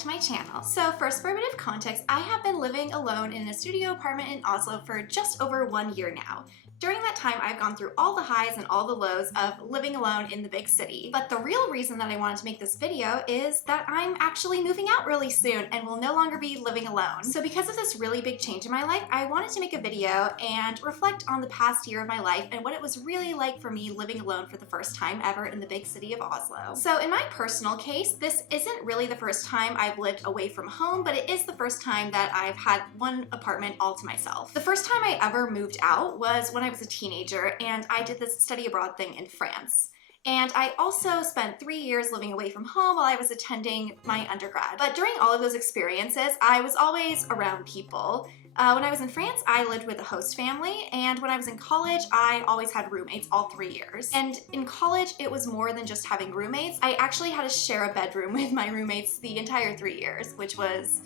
to my channel. So first, for a bit of context, I have been living alone in a studio apartment in Oslo for just over 1 year now. During that time, I've gone through all the highs and all the lows of living alone in the big city. But the real reason that I wanted to make this video is that I'm actually moving out really soon and will no longer be living alone. So because of this really big change in my life, I wanted to make a video and reflect on the past year of my life and what it was really like for me living alone for the first time ever in the big city of Oslo. So in my personal case, this isn't really the first time I've lived away from home, but it is the first time that I've had one apartment all to myself. The first time I ever moved out was when I was a teenager and I did this study abroad thing in France. And I also spent 3 years living away from home while I was attending my undergrad. But during all of those experiences, I was always around people. When I was in France, I lived with a host family, and when I was in college, I always had roommates all 3 years. And in college, it was more than just having roommates. I actually had to share a bedroom with my roommates the entire 3 years, which was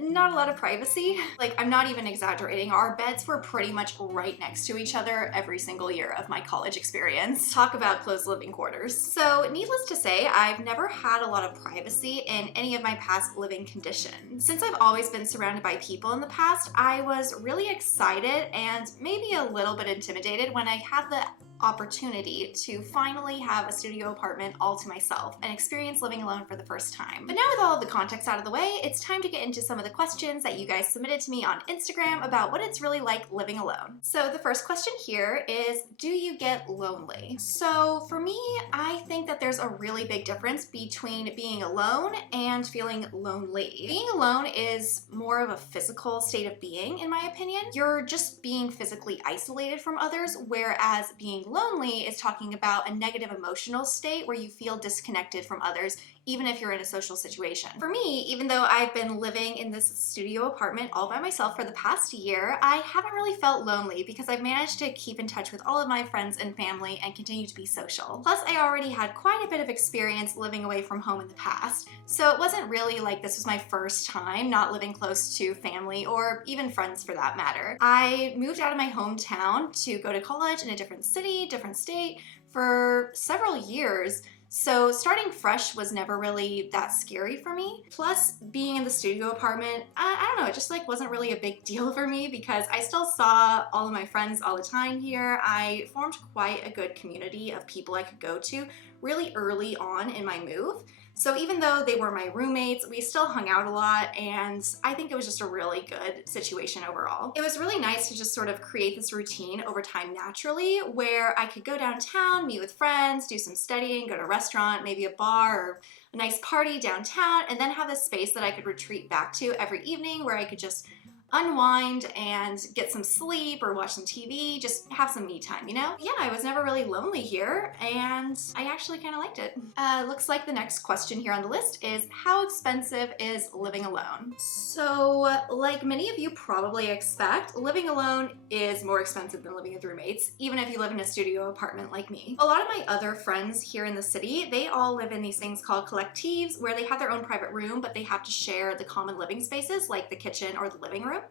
not a lot of privacy. Like, I'm not even exaggerating. Our beds were pretty much right next to each other every single year of my college experience. Talk about closed living quarters. So needless to say, I've never had a lot of privacy in any of my past living conditions. Since I've always been surrounded by people in the past, I was really excited and maybe a little bit intimidated when I had the opportunity to finally have a studio apartment all to myself and experience living alone for the first time. But now with all of the context out of the way, it's time to get into some of the questions that you guys submitted to me on Instagram about what it's really like living alone. So the first question here is, do you get lonely? So for me, I think that there's a really big difference between being alone and feeling lonely. Being alone is more of a physical state of being, in my opinion. You're just being physically isolated from others, whereas being lonely is talking about a negative emotional state where you feel disconnected from others, even if you're in a social situation. For me, even though I've been living in this studio apartment all by myself for the past year, I haven't really felt lonely because I've managed to keep in touch with all of my friends and family and continue to be social. Plus, I already had quite a bit of experience living away from home in the past, so it wasn't really like this was my first time not living close to family or even friends for that matter. I moved out of my hometown to go to college in a different city, different state for several years. So starting fresh was never really that scary for me. Plus, being in the studio apartment, I don't know, it just like wasn't really a big deal for me because I still saw all of my friends all the time here. I formed quite a good community of people I could go to really early on in my move. So even though they were my roommates, we still hung out a lot, and I think it was just a really good situation overall. It was really nice to just sort of create this routine over time naturally, where I could go downtown, meet with friends, do some studying, go to a restaurant, maybe a bar, or a nice party downtown, and then have a space that I could retreat back to every evening where I could just unwind and get some sleep or watch some TV, just have some me time, you know? Yeah, I was never really lonely here, and I actually kind of liked it. Looks like the next question here on the list is, how expensive is living alone? So, like many of you probably expect, living alone is more expensive than living with roommates, even if you live in a studio apartment like me. A lot of my other friends here in the city, they all live in these things called collectives, where they have their own private room, but they have to share the common living spaces, like the kitchen or the living room.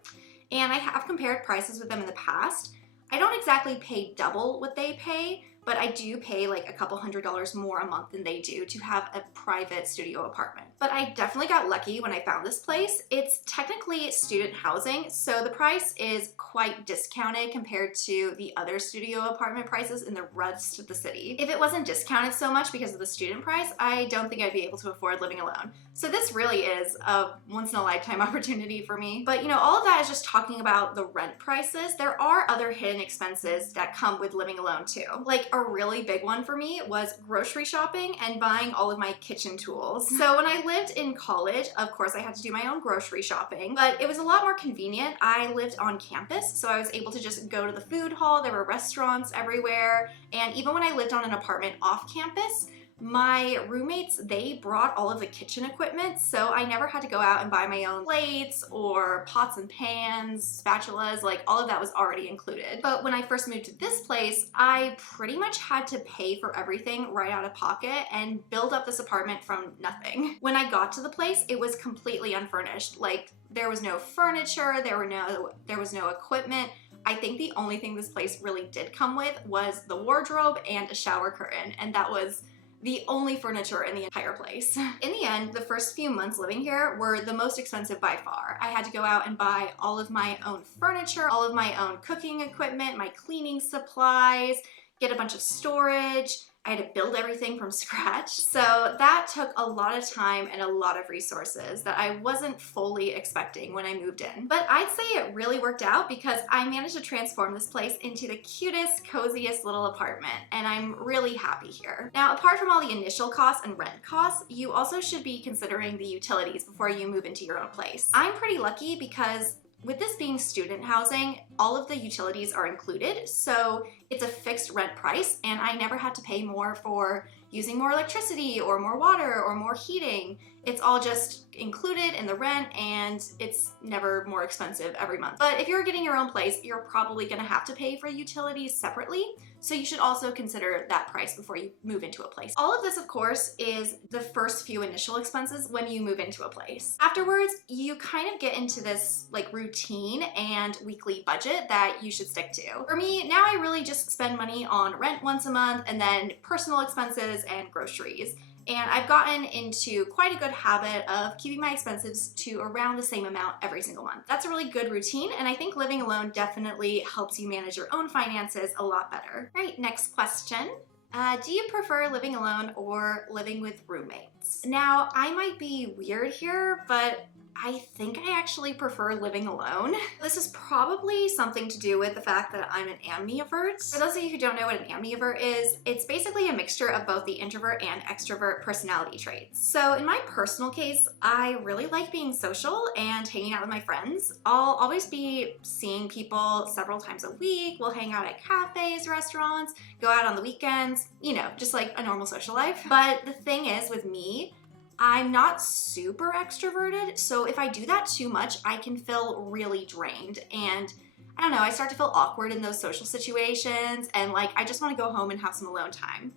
And I have compared prices with them in the past. I don't exactly pay double what they pay, but I do pay like a couple $100s more a month than they do to have a private studio apartment. But I definitely got lucky when I found this place. It's technically student housing, so the price is quite discounted compared to the other studio apartment prices in the rest of the city. If it wasn't discounted so much because of the student price, I don't think I'd be able to afford living alone. So this really is a once-in-a-lifetime opportunity for me. But you know, all of that is just talking about the rent prices. There are other hidden expenses that come with living alone too. Like, a really big one for me was grocery shopping and buying all of my kitchen tools. So when I lived in college, of course I had to do my own grocery shopping, but it was a lot more convenient. I lived on campus, so I was able to just go to the food hall. There were restaurants everywhere. And even when I lived on an apartment off campus, my roommates, they brought all of the kitchen equipment, so I never had to go out and buy my own plates or pots and pans, spatulas, like all of that was already included. But when I first moved to this place, I pretty much had to pay for everything right out of pocket and build up this apartment from nothing. When I got to the place, it was completely unfurnished. Like, there was no furniture, there was no equipment. I think the only thing this place really did come with was the wardrobe and a shower curtain, and that was the only furniture in the entire place. In the end, the first few months living here were the most expensive by far. I had to go out and buy all of my own furniture, all of my own cooking equipment, my cleaning supplies, get a bunch of storage. I had to build everything from scratch. So that took a lot of time and a lot of resources that I wasn't fully expecting when I moved in. But I'd say it really worked out because I managed to transform this place into the cutest, coziest little apartment, and I'm really happy here. Now, apart from all the initial costs and rent costs, you also should be considering the utilities before you move into your own place. I'm pretty lucky because with this being student housing, all of the utilities are included, so it's a fixed rent price, and I never had to pay more for using more electricity or more water or more heating. It's all just included in the rent, and it's never more expensive every month. But if you're getting your own place, you're probably gonna have to pay for utilities separately, so you should also consider that price before you move into a place. All of this, of course, is the first few initial expenses when you move into a place. Afterwards, you kind of get into this like routine and weekly budget that you should stick to. For me, now I really just spend money on rent once a month and then personal expenses and groceries. And I've gotten into quite a good habit of keeping my expenses to around the same amount every single month. That's a really good routine, and I think living alone definitely helps you manage your own finances a lot better. All right, next question. Do you prefer living alone or living with roommates? Now, I might be weird here, but I think I actually prefer living alone. This is probably something to do with the fact that I'm an ambivert. For those of you who don't know what an ambivert is, it's basically a mixture of both the introvert and extrovert personality traits. So in my personal case, I really like being social and hanging out with my friends. I'll always be seeing people several times a week. We'll hang out at cafes, restaurants, go out on the weekends, you know, just like a normal social life. But the thing is with me, I'm not super extroverted, so if I do that too much, I can feel really drained, and I don't know, I start to feel awkward in those social situations, and like I just want to go home and have some alone time.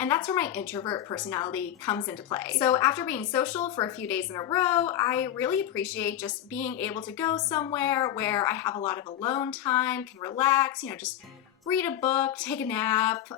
And that's where my introvert personality comes into play. So after being social for a few days in a row, I really appreciate just being able to go somewhere where I have a lot of alone time, can relax, you know, just read a book, take a nap,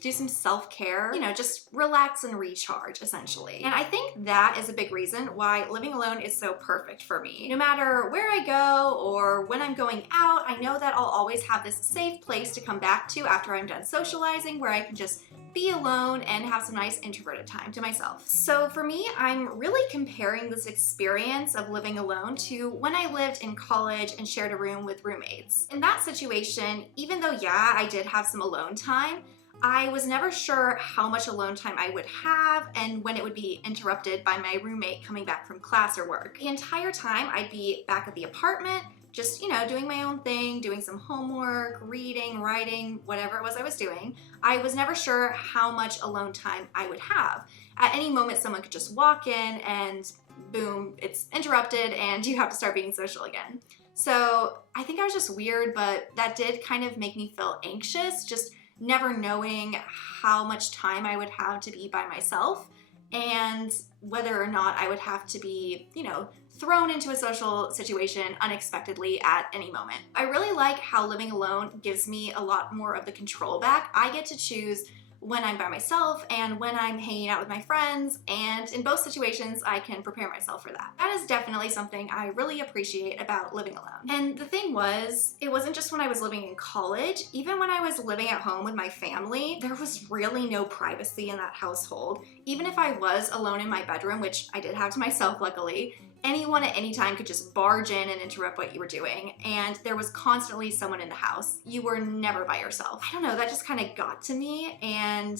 do some self-care, you know, just relax and recharge, essentially. And I think that is a big reason why living alone is so perfect for me. No matter where I go or when I'm going out, I know that I'll always have this safe place to come back to after I'm done socializing, where I can just be alone and have some nice introverted time to myself. So for me, I'm really comparing this experience of living alone to when I lived in college and shared a room with roommates. In that situation, even though yeah, I did have some alone time, I was never sure how much alone time I would have and when it would be interrupted by my roommate coming back from class or work. The entire time I'd be back at the apartment, just, you know, doing my own thing, doing some homework, reading, writing, whatever it was I was doing. I was never sure how much alone time I would have. At any moment, someone could just walk in and boom, it's interrupted and you have to start being social again. So I think I was just weird, but that did kind of make me feel anxious, just never knowing how much time I would have to be by myself and whether or not I would have to be, you know, thrown into a social situation unexpectedly at any moment. I really like how living alone gives me a lot more of the control back. I get to choose when I'm by myself and when I'm hanging out with my friends, and in both situations I can prepare myself for that. That is definitely something I really appreciate about living alone. And the thing was, it wasn't just when I was living in college. Even when I was living at home with my family, there was really no privacy in that household. Even if I was alone in my bedroom, which I did have to myself luckily, anyone at any time could just barge in and interrupt what you were doing, and there was constantly someone in the house. You were never by yourself. I don't know, that just kind of got to me, and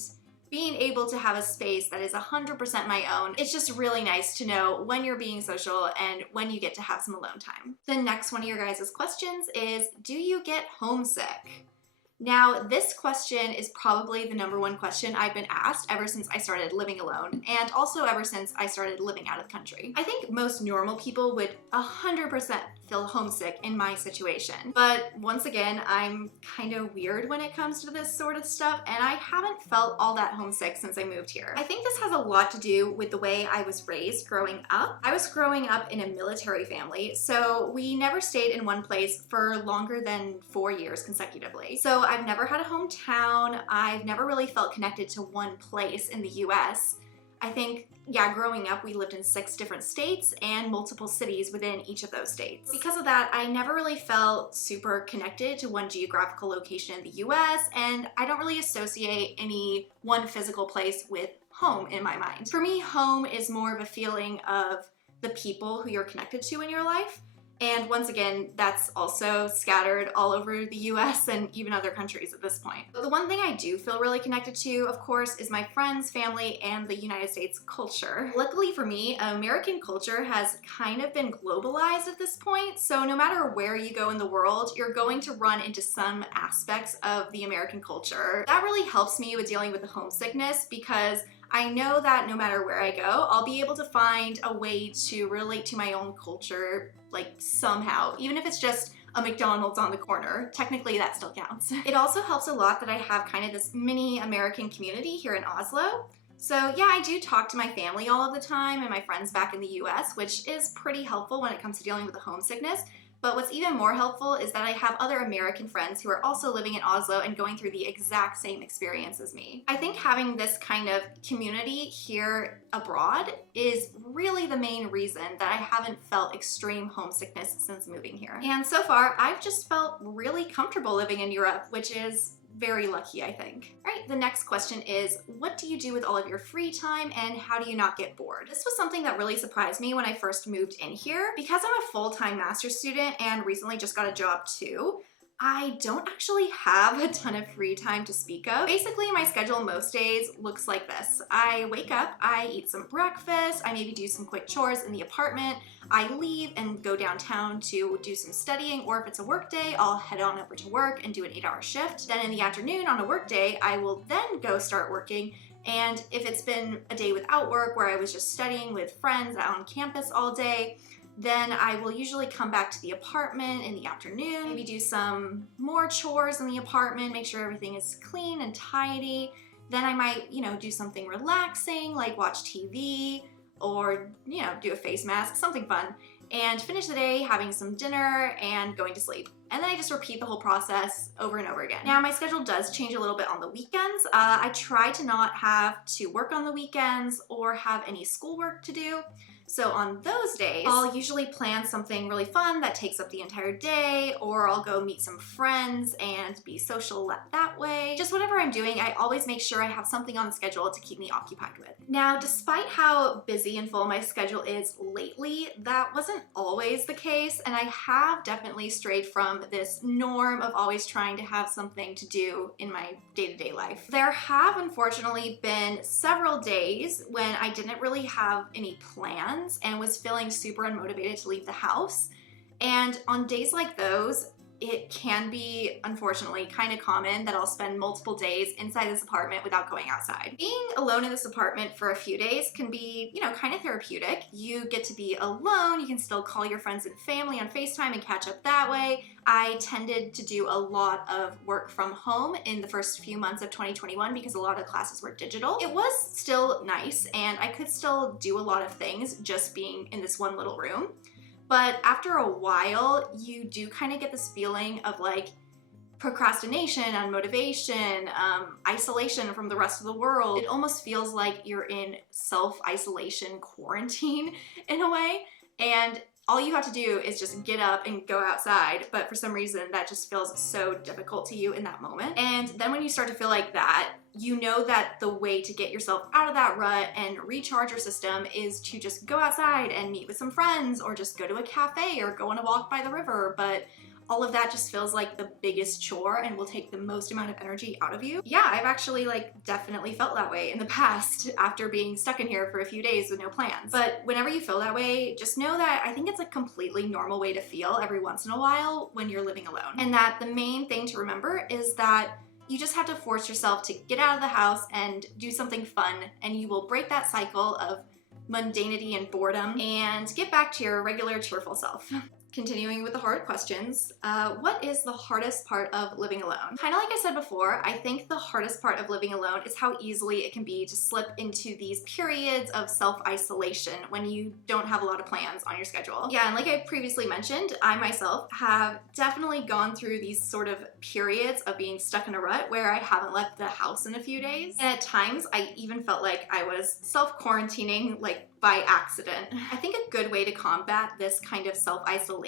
being able to have a space that is 100% my own, it's just really nice to know when you're being social and when you get to have some alone time. The next one of your guys' questions is, do you get homesick? Now, this question is probably the #1 question I've been asked ever since I started living alone, and also ever since I started living out of the country. I think most normal people would 100% feel homesick in my situation. But once again, I'm kind of weird when it comes to this sort of stuff, and I haven't felt all that homesick since I moved here. I think this has a lot to do with the way I was raised growing up. I was growing up in a military family, so we never stayed in one place for longer than 4 years consecutively. So I've never had a hometown. I've never really felt connected to one place in the US. I think, yeah, growing up, we lived in 6 different states and multiple cities within each of those states. Because of that, I never really felt super connected to one geographical location in the US, and I don't really associate any one physical place with home in my mind. For me, home is more of a feeling of the people who you're connected to in your life. And once again, that's also scattered all over the US and even other countries at this point. But the one thing I do feel really connected to, of course, is my friends, family, and the United States culture. Luckily for me, American culture has kind of been globalized at this point, so no matter where you go in the world, you're going to run into some aspects of the American culture. That really helps me with dealing with the homesickness because I know that no matter where I go, I'll be able to find a way to relate to my own culture, like somehow, even if it's just a McDonald's on the corner. Technically, that still counts. It also helps a lot that I have kind of this mini American community here in Oslo. So yeah, I do talk to my family all of the time and my friends back in the US, which is pretty helpful when it comes to dealing with the homesickness. But what's even more helpful is that I have other American friends who are also living in Oslo and going through the exact same experience as me. I think having this kind of community here abroad is really the main reason that I haven't felt extreme homesickness since moving here. And so far, I've just felt really comfortable living in Europe, which is very lucky, I think. All right, the next question is, what do you do with all of your free time and how do you not get bored? This was something that really surprised me when I first moved in here. Because I'm a full-time master's student and recently just got a job too, I don't actually have a ton of free time to speak of. Basically, my schedule most days looks like this. I wake up, I eat some breakfast, I maybe do some quick chores in the apartment, I leave and go downtown to do some studying, or if it's a work day, I'll head on over to work and do an 8-hour shift. Then in the afternoon on a work day, I will then go start working. And if it's been a day without work where I was just studying with friends out on campus all day, then I will usually come back to the apartment in the afternoon, maybe do some more chores in the apartment, make sure everything is clean and tidy. Then I might, do something relaxing like watch TV or, do a face mask, something fun, and finish the day having some dinner and going to sleep. And then I just repeat the whole process over and over again. Now, my schedule does change a little bit on the weekends. I try to not have to work on the weekends or have any schoolwork to do. So on those days, I'll usually plan something really fun that takes up the entire day, or I'll go meet some friends and be social that way. Just whatever I'm doing, I always make sure I have something on the schedule to keep me occupied with. Now, despite how busy and full my schedule is lately, that wasn't always the case, and I have definitely strayed from this norm of always trying to have something to do in my day-to-day life. There have unfortunately been several days when I didn't really have any plans and was feeling super unmotivated to leave the house. And on days like those, it can be, unfortunately, kind of common that I'll spend multiple days inside this apartment without going outside. Being alone in this apartment for a few days can be, kind of therapeutic. You get to be alone, you can still call your friends and family on FaceTime and catch up that way. I tended to do a lot of work from home in the first few months of 2021 because a lot of classes were digital. It was still nice and I could still do a lot of things just being in this one little room. But after a while, you do kind of get this feeling of like procrastination, unmotivation, isolation from the rest of the world. It almost feels like you're in self-isolation quarantine in a way. And all you have to do is just get up and go outside, but for some reason that just feels so difficult to you in that moment. And then when you start to feel like that, you know that the way to get yourself out of that rut and recharge your system is to just go outside and meet with some friends or just go to a cafe or go on a walk by the river. But all of that just feels like the biggest chore and will take the most amount of energy out of you. Yeah, I've actually definitely felt that way in the past after being stuck in here for a few days with no plans. But whenever you feel that way, just know that I think it's a completely normal way to feel every once in a while when you're living alone. And that the main thing to remember is that you just have to force yourself to get out of the house and do something fun, and you will break that cycle of mundanity and boredom and get back to your regular cheerful self. Continuing with the hard questions, what is the hardest part of living alone? Kind of like I said before, I think the hardest part of living alone is how easily it can be to slip into these periods of self-isolation when you don't have a lot of plans on your schedule. Yeah, and like I previously mentioned, I myself have definitely gone through these sort of periods of being stuck in a rut where I haven't left the house in a few days. And at times, I even felt like I was self-quarantining, like by accident. I think a good way to combat this kind of self-isolation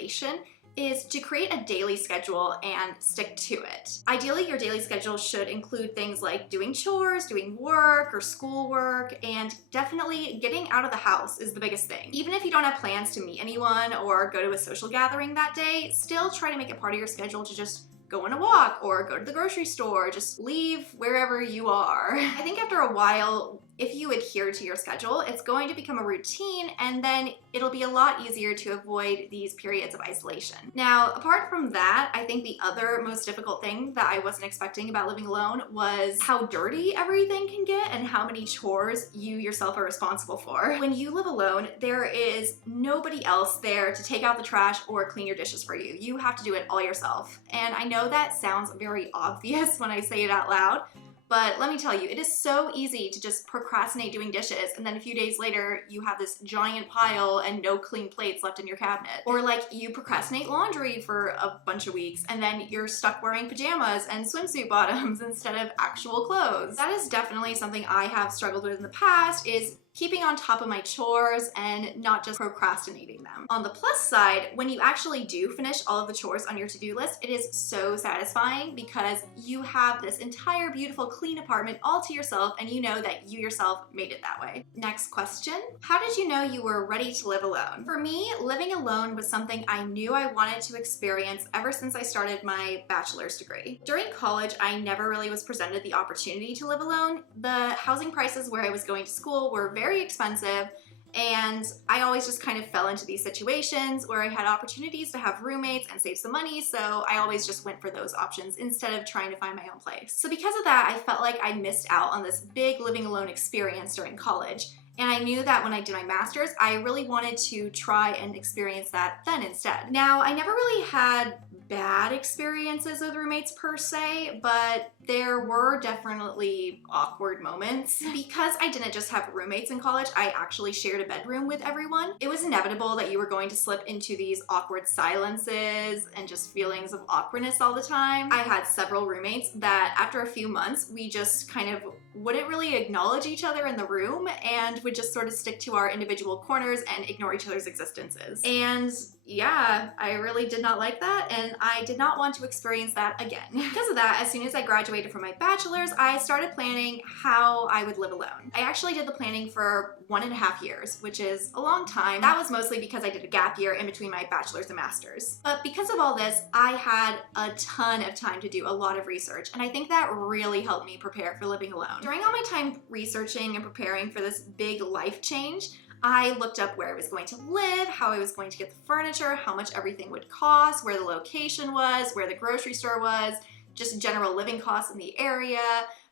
is to create a daily schedule and stick to it. Ideally, your daily schedule should include things like doing chores, doing work or schoolwork, and definitely getting out of the house is the biggest thing. Even if you don't have plans to meet anyone or go to a social gathering that day, still try to make it part of your schedule to just go on a walk or go to the grocery store, just leave wherever you are. I think after a while, if you adhere to your schedule, it's going to become a routine, and then it'll be a lot easier to avoid these periods of isolation. Now, apart from that, I think the other most difficult thing that I wasn't expecting about living alone was how dirty everything can get and how many chores you yourself are responsible for. When you live alone, there is nobody else there to take out the trash or clean your dishes for you. You have to do it all yourself. And I know that sounds very obvious when I say it out loud, but let me tell you, it is so easy to just procrastinate doing dishes, and then a few days later, you have this giant pile and no clean plates left in your cabinet. Or like you procrastinate laundry for a bunch of weeks, and then you're stuck wearing pajamas and swimsuit bottoms instead of actual clothes. That is definitely something I have struggled with in the past, is keeping on top of my chores and not just procrastinating them. On the plus side, when you actually do finish all of the chores on your to-do list, it is so satisfying because you have this entire beautiful clean apartment all to yourself and you know that you yourself made it that way. Next question, how did you know you were ready to live alone? For me, living alone was something I knew I wanted to experience ever since I started my bachelor's degree. During college, I never really was presented the opportunity to live alone. The housing prices where I was going to school were very expensive, and I always just kind of fell into these situations where I had opportunities to have roommates and save some money, so I always just went for those options instead of trying to find my own place. So because of that, I felt like I missed out on this big living alone experience during college. And I knew that when I did my master's, I really wanted to try and experience that then instead. Now, I never really had bad experiences with roommates per se, but there were definitely awkward moments. Because I didn't just have roommates in college, I actually shared a bedroom with everyone. It was inevitable that you were going to slip into these awkward silences and just feelings of awkwardness all the time. I had several roommates that after a few months, we just kind of wouldn't really acknowledge each other in the room and would just sort of stick to our individual corners and ignore each other's existences. And yeah, I really did not like that, and I did not want to experience that again. Because of that, as soon as I graduated from my bachelor's, I started planning how I would live alone. I actually did the planning for 1.5 years, which is a long time. That was mostly because I did a gap year in between my bachelor's and master's. But because of all this, I had a ton of time to do a lot of research, and I think that really helped me prepare for living alone. During all my time researching and preparing for this big life change, I looked up where I was going to live, how I was going to get the furniture, how much everything would cost, where the location was, where the grocery store was, just general living costs in the area,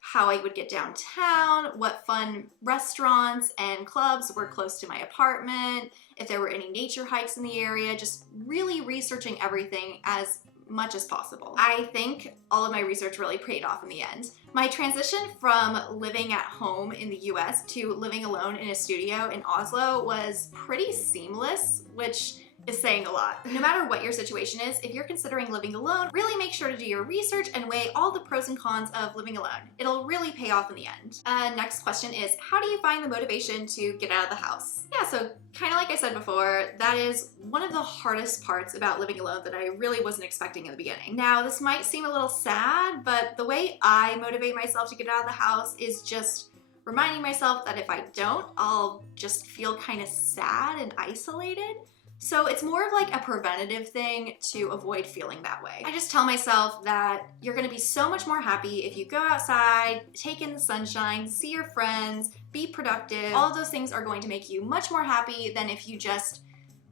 how I would get downtown, what fun restaurants and clubs were close to my apartment, if there were any nature hikes in the area, just really researching everything as much as possible. I think all of my research really paid off in the end. My transition from living at home in the US to living alone in a studio in Oslo was pretty seamless, which is saying a lot. No matter what your situation is, if you're considering living alone, really make sure to do your research and weigh all the pros and cons of living alone. It'll really pay off in the end. Next question is, how do you find the motivation to get out of the house? Yeah, so kind of like I said before, that is one of the hardest parts about living alone that I really wasn't expecting in the beginning. Now, this might seem a little sad, but the way I motivate myself to get out of the house is just reminding myself that if I don't, I'll just feel kind of sad and isolated. So it's more of like a preventative thing to avoid feeling that way. I just tell myself that you're gonna be so much more happy if you go outside, take in the sunshine, see your friends, be productive. All of those things are going to make you much more happy than if you just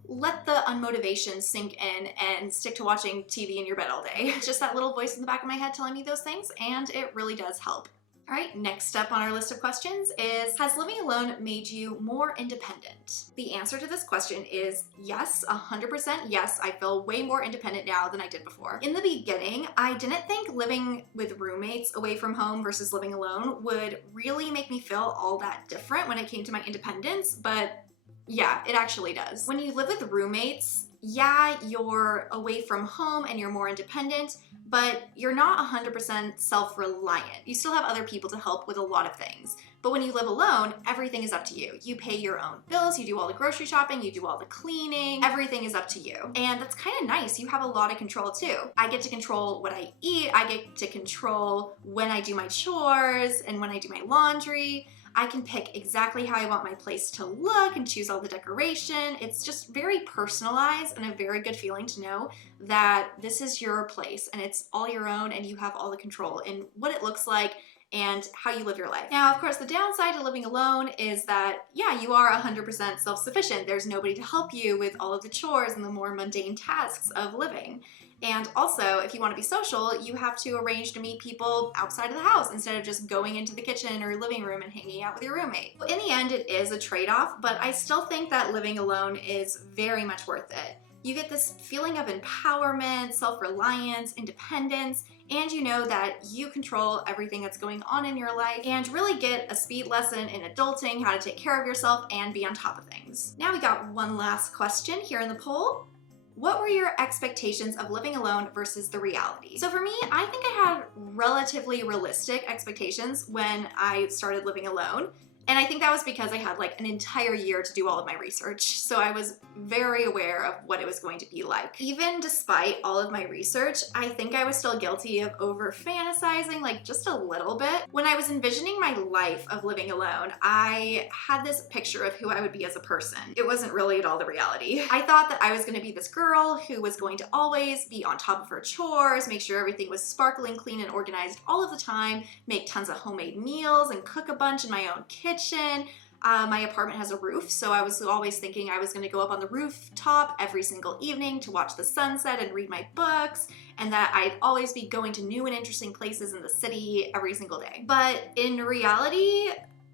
let the unmotivation sink in and stick to watching TV in your bed all day. It's just that little voice in the back of my head telling me those things, and it really does help. All right, next up on our list of questions is, has living alone made you more independent? The answer to this question is yes, 100% yes. I feel way more independent now than I did before. In the beginning, I didn't think living with roommates away from home versus living alone would really make me feel all that different when it came to my independence, but yeah, it actually does. When you live with roommates, yeah, you're away from home and you're more independent, but you're not 100% self-reliant. You still have other people to help with a lot of things. But when you live alone, everything is up to you. You pay your own bills, you do all the grocery shopping, you do all the cleaning, everything is up to you. And that's kind of nice. You have a lot of control too. I get to control what I eat, I get to control when I do my chores and when I do my laundry. I can pick exactly how I want my place to look and choose all the decoration. It's just very personalized and a very good feeling to know that this is your place and it's all your own and you have all the control in what it looks like and how you live your life. Now, of course, the downside to living alone is that, yeah, you are 100% self-sufficient. There's nobody to help you with all of the chores and the more mundane tasks of living. And also, if you want to be social, you have to arrange to meet people outside of the house instead of just going into the kitchen or living room and hanging out with your roommate. In the end, it is a trade-off, but I still think that living alone is very much worth it. You get this feeling of empowerment, self-reliance, independence, and you know that you control everything that's going on in your life and really get a speed lesson in adulting, how to take care of yourself and be on top of things. Now we got one last question here in the poll. What were your expectations of living alone versus the reality? So for me, I think I had relatively realistic expectations when I started living alone. And I think that was because I had like an entire year to do all of my research. So I was very aware of what it was going to be like. Even despite all of my research, I think I was still guilty of over fantasizing, like just a little bit. When I was envisioning my life of living alone, I had this picture of who I would be as a person. It wasn't really at all the reality. I thought that I was gonna be this girl who was going to always be on top of her chores, make sure everything was sparkling, clean, and organized all of the time, make tons of homemade meals, and cook a bunch in my own kitchen. My apartment has a roof, so I was always thinking I was going to go up on the rooftop every single evening to watch the sunset and read my books, and that I'd always be going to new and interesting places in the city every single day. But in reality,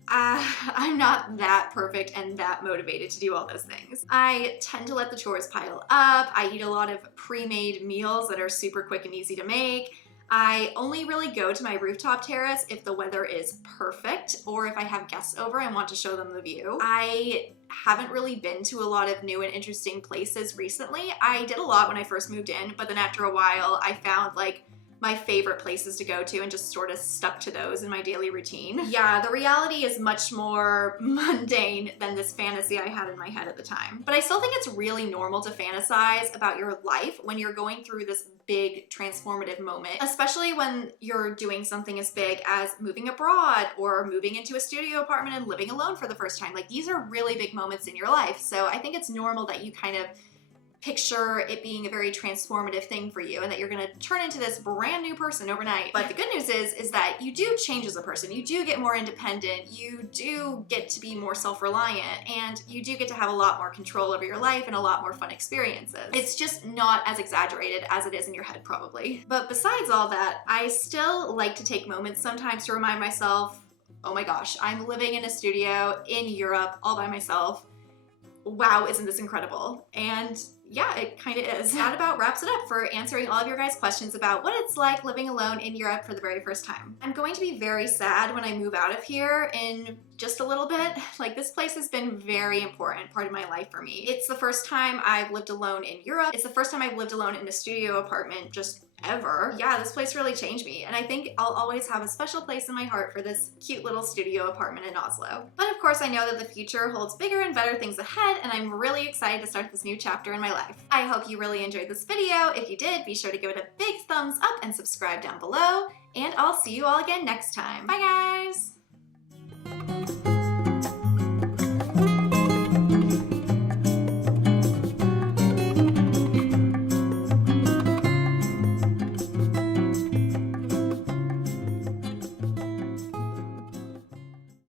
I'm not that perfect and that motivated to do all those things. I tend to let the chores pile up. I eat a lot of pre-made meals that are super quick and easy to make. I only really go to my rooftop terrace if the weather is perfect or if I have guests over and want to show them the view. I haven't really been to a lot of new and interesting places recently. I did a lot when I first moved in, but then after a while I found like my favorite places to go to and just sort of stuck to those in my daily routine. Yeah, the reality is much more mundane than this fantasy I had in my head at the time. But I still think it's really normal to fantasize about your life when you're going through this big transformative moment, especially when you're doing something as big as moving abroad or moving into a studio apartment and living alone for the first time. Like, these are really big moments in your life. So I think it's normal that you kind of picture it being a very transformative thing for you and that you're gonna turn into this brand new person overnight. But the good news is that you do change as a person. You do get more independent, you do get to be more self-reliant, and you do get to have a lot more control over your life and a lot more fun experiences. It's just not as exaggerated as it is in your head probably. But besides all that, I still like to take moments sometimes to remind myself, oh my gosh, I'm living in a studio in Europe all by myself. Wow, isn't this incredible? And yeah, it kind of is. That about wraps it up for answering all of your guys' questions about what it's like living alone in Europe for the very first time. I'm going to be very sad when I move out of here in just a little bit. Like, this place has been very important part of my life for me. It's the first time I've lived alone in Europe. It's the first time I've lived alone in a studio apartment just ever. Yeah, this place really changed me, and I think I'll always have a special place in my heart for this cute little studio apartment in Oslo. But of course, I know that the future holds bigger and better things ahead, and I'm really excited to start this new chapter in my life. I hope you really enjoyed this video. If you did, be sure to give it a big thumbs up and subscribe down below, and I'll see you all again next time. Bye guys!